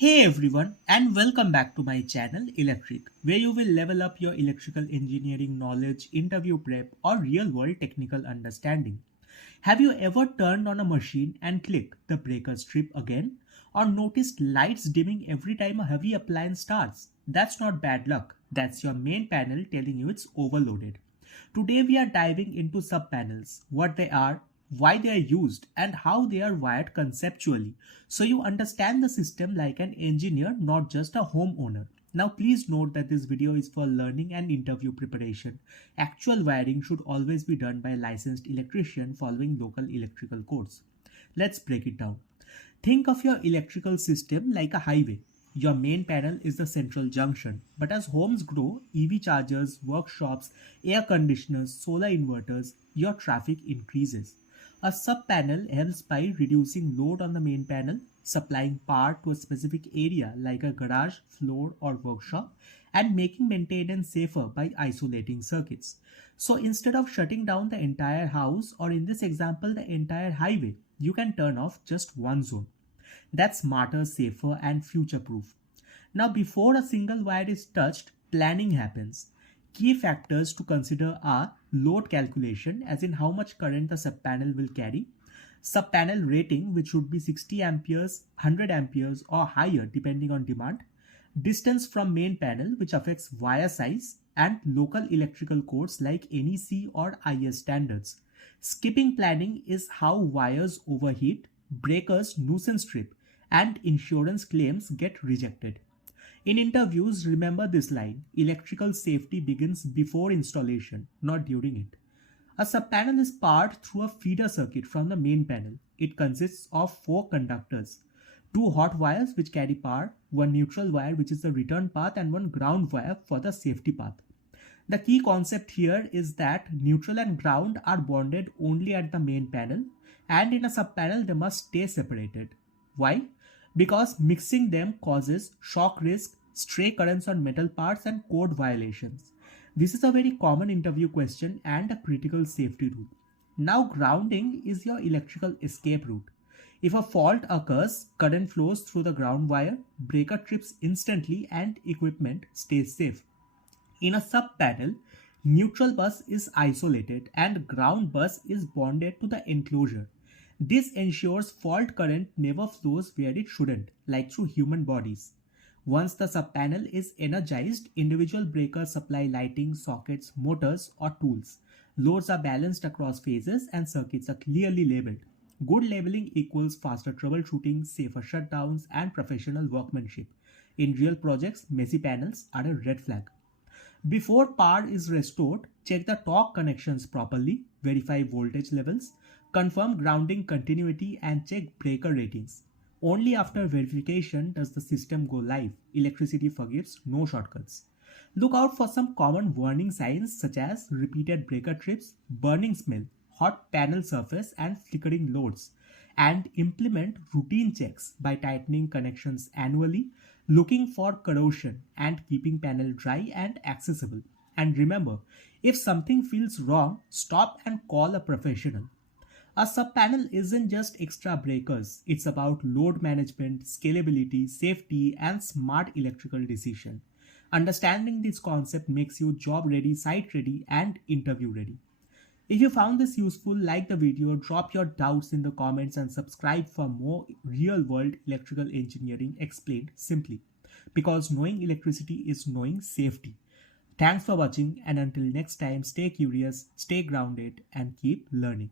Hey everyone, and welcome back to my channel Electrick, where you will level up your electrical engineering knowledge, interview prep, or real world technical understanding. Have you ever turned on a machine and clicked the breaker strip again? Or noticed lights dimming every time a heavy appliance starts? That's not bad luck, that's your main panel telling you it's overloaded. Today we are diving into subpanels, what they are, why they are used, and how they are wired conceptually, so you understand the system like an engineer, not just a homeowner. Now please note that this video is for learning and interview preparation. Actual wiring should always be done by a licensed electrician following local electrical codes. Let's break it down. Think of your electrical system like a highway. Your main panel is the central junction, but as homes grow, EV chargers, workshops, air conditioners, solar inverters, your traffic increases. A sub-panel helps by reducing load on the main panel, supplying power to a specific area like a garage, floor, or workshop, and making maintenance safer by isolating circuits. So instead of shutting down the entire house, or in this example, the entire highway, you can turn off just one zone. That's smarter, safer, and future proof. Now, before a single wire is touched, planning happens. Key factors to consider are load calculation, as in how much current the subpanel will carry, subpanel rating, which should be 60 amperes, 100 amperes, or higher depending on demand, distance from main panel, which affects wire size, and local electrical codes like NEC or IS standards. Skipping planning is how wires overheat, breakers nuisance trip, and insurance claims get rejected. In interviews, remember this line: electrical safety begins before installation, not during it. A subpanel is powered through a feeder circuit from the main panel. It consists of four conductors: two hot wires which carry power, one neutral wire which is the return path, and one ground wire for the safety path. The key concept here is that neutral and ground are bonded only at the main panel, and in a subpanel they must stay separated. Why? Because mixing them causes shock risk, stray currents on metal parts, and code violations. This is a very common interview question and a critical safety rule. Now, grounding is your electrical escape route. If a fault occurs, current flows through the ground wire, breaker trips instantly, and equipment stays safe. In a sub-panel, neutral bus is isolated and ground bus is bonded to the enclosure. This ensures fault current never flows where it shouldn't, like through human bodies. Once the sub-panel is energized, individual breakers supply lighting, sockets, motors, or tools. Loads are balanced across phases and circuits are clearly labeled. Good labeling equals faster troubleshooting, safer shutdowns, and professional workmanship. In real projects, messy panels are a red flag. Before power is restored, check the torque connections properly, verify voltage levels, confirm grounding continuity, and check breaker ratings. Only after verification does the system go live. Electricity forgives no shortcuts. Look out for some common warning signs such as repeated breaker trips, burning smell, hot panel surface, and flickering loads. And implement routine checks by tightening connections annually, looking for corrosion, and keeping panel dry and accessible. And remember, if something feels wrong, stop and call a professional. A subpanel isn't just extra breakers, it's about load management, scalability, safety, and smart electrical decision. Understanding this concept makes you job ready, site ready, and interview ready. If you found this useful, like the video, drop your doubts in the comments, and subscribe for more real world electrical engineering explained simply. Because knowing electricity is knowing safety. Thanks for watching, and until next time, stay curious, stay grounded, and keep learning.